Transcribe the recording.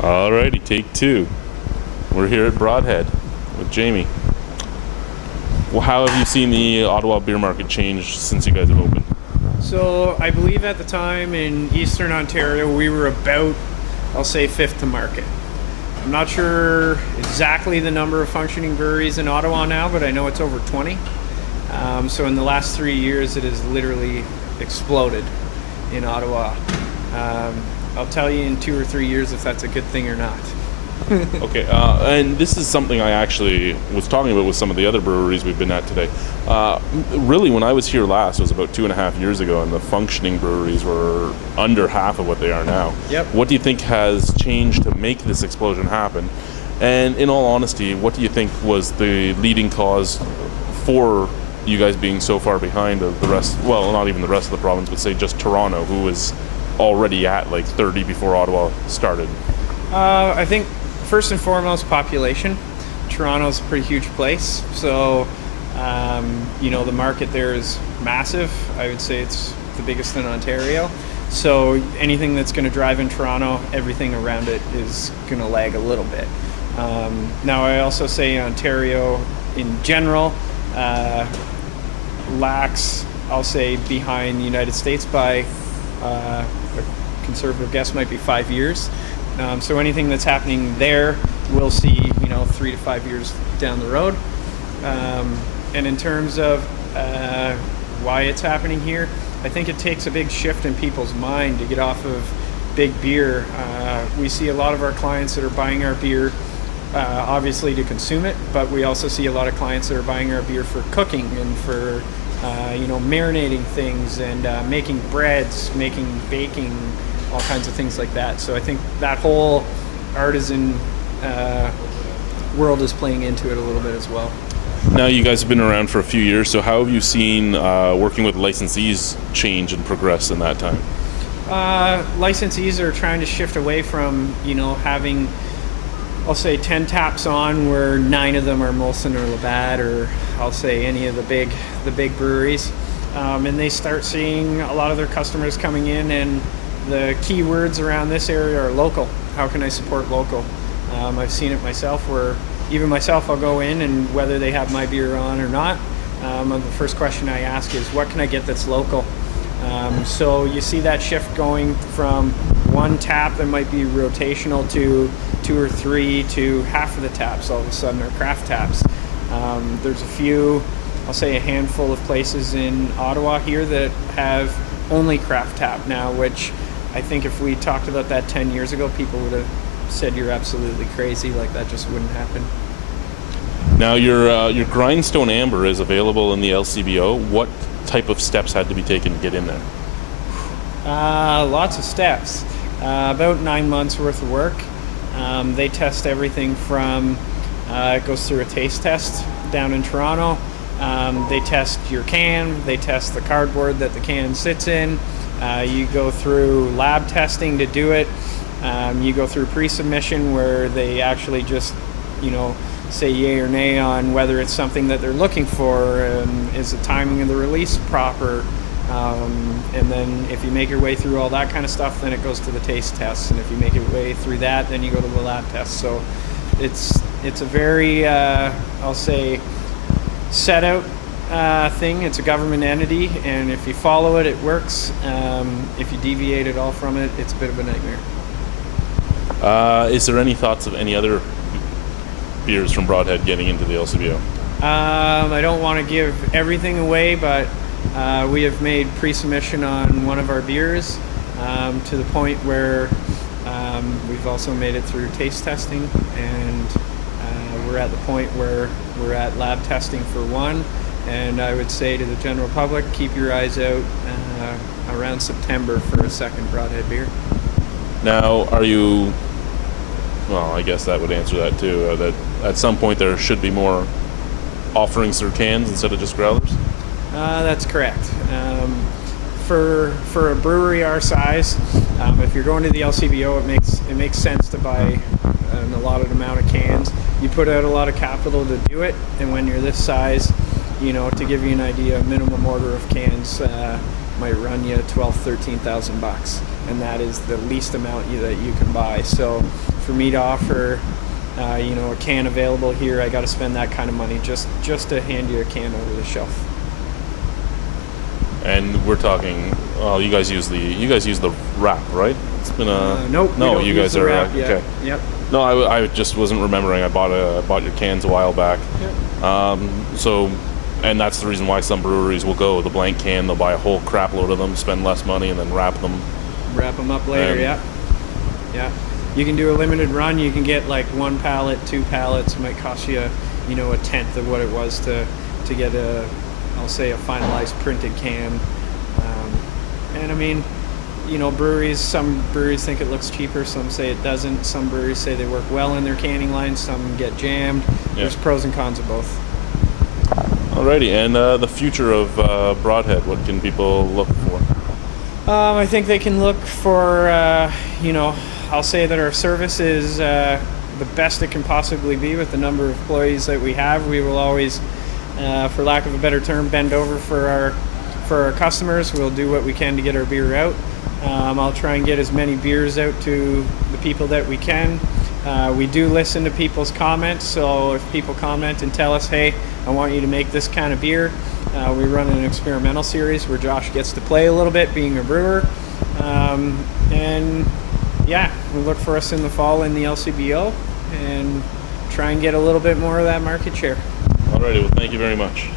Alrighty, take two. We're here at Broadhead with Jamie. Well, how have you seen the Ottawa beer market change since you guys have opened? So I believe at the time in Eastern Ontario we were about, I'll say, fifth to market. I'm not sure exactly the number of functioning breweries in Ottawa now, but I know it's over 20. So in the last 3 years it has literally exploded in Ottawa. I'll tell you in 2 or 3 years if that's a good thing or not. Okay, and this is something I actually was talking about with some of the other breweries we've been at today. Really, when I was here last, it was about 2.5 years ago, and the functioning breweries were under half of what they are now. Yep. What do you think has changed to make this explosion happen? And in all honesty, what do you think was the leading cause for you guys being so far behind of the rest? Well, not even the rest of the province, but say just Toronto, who was already at like 30 before Ottawa started. I think first and foremost, population. Toronto's a pretty huge place, so the market there is massive. I would say it's the biggest in Ontario. So anything that's going to drive in Toronto, everything around it is going to lag a little bit. Now, I also say Ontario in general lacks, I'll say, behind the United States by a conservative guess might be 5 years. So anything that's happening there, we'll see, 3 to 5 years down the road. And in terms of why it's happening here, I think it takes a big shift in people's mind to get off of big beer. We see a lot of our clients that are buying our beer, obviously to consume it, but we also see a lot of clients that are buying our beer for cooking and for, marinating things and making breads, baking, all kinds of things like that. So I think that whole artisan world is playing into it a little bit as well. Now, you guys have been around for a few years, so how have you seen working with licensees change and progress in that time? Licensees are trying to shift away from, having, I'll say, 10 taps on where 9 of them are Molson or Labatt, or I'll say any of the big breweries. And they start seeing a lot of their customers coming in, and the key words around this area are local. How can I support local? I've seen it myself where even myself, I'll go in, and whether they have my beer on or not, the first question I ask is, what can I get that's local? So you see that shift going from one tap that might be rotational to 2 or 3 to half of the taps all of a sudden are craft taps. There's I'll say a handful of places in Ottawa here that have only craft tap now, which I think if we talked about that 10 years ago, people would have said you're absolutely crazy, like that just wouldn't happen. Now, your Grindstone Amber is available in the LCBO. What type of steps had to be taken to get in there? Lots of steps. About 9 months worth of work. They test everything from, it goes through a taste test down in Toronto. They test your can, they test the cardboard that the can sits in. You go through lab testing to do it. You go through pre-submission where they actually just, say yay or nay on whether it's something that they're looking for. Is the timing of the release proper? And then if you make your way through all that kind of stuff, then it goes to the taste test. And if you make your way through that, then you go to the lab test. So it's a very, I'll say, set out thing. It's a government entity, and if you follow it, it works. If you deviate at all from it, it's a bit of a nightmare. Is there any thoughts of any other beers from Broadhead getting into the LCBO? I don't want to give everything away, but we have made pre-submission on one of our beers to the point where we've also made it through taste testing, and we're at the point where we're at lab testing for one. And I would say to the general public, keep your eyes out around September for a second Broadhead beer. Now, well, I guess that would answer that too, that at some point there should be more offerings through cans instead of just growlers? That's correct. For a brewery our size, if you're going to the LCBO, it makes sense to buy an allotted amount of cans. You put out a lot of capital to do it, and when you're this size, to give you an idea, a minimum order of cans might run you $12,000, $13,000, and that is the least amount that you can buy. So for me to offer, a can available here, I got to spend that kind of money just to hand you a can over the shelf. And we're talking. Well, you guys use the wrap, right? It's been a Nope. No, we don't you use guys the are wrap yet. okay. Yep. No, I just wasn't remembering. I bought your cans a while back. Yep. And that's the reason why some breweries will go with a blank can. They'll buy a whole crap load of them, spend less money, and then wrap them. Wrap them up later. Yeah. You can do a limited run. You can get like 1 pallet, 2 pallets. It might cost you, a tenth of what it was to get I'll say a finalized printed can. And I mean, some breweries think it looks cheaper, some say it doesn't. Some breweries say they work well in their canning line, some get jammed. Yeah. There's pros and cons of both. Alrighty, and the future of Broadhead, what can people look for? I think they can look for, I'll say that our service is the best it can possibly be with the number of employees that we have. We will always, for lack of a better term, bend over for our customers. We'll do what we can to get our beer out. I'll try and get as many beers out to the people that we can. We do listen to people's comments, so if people comment and tell us, hey, I want you to make this kind of beer, we run an experimental series where Josh gets to play a little bit being a brewer. And yeah, we look for us in the fall in the LCBO and try and get a little bit more of that market share. Alrighty, well, thank you very much.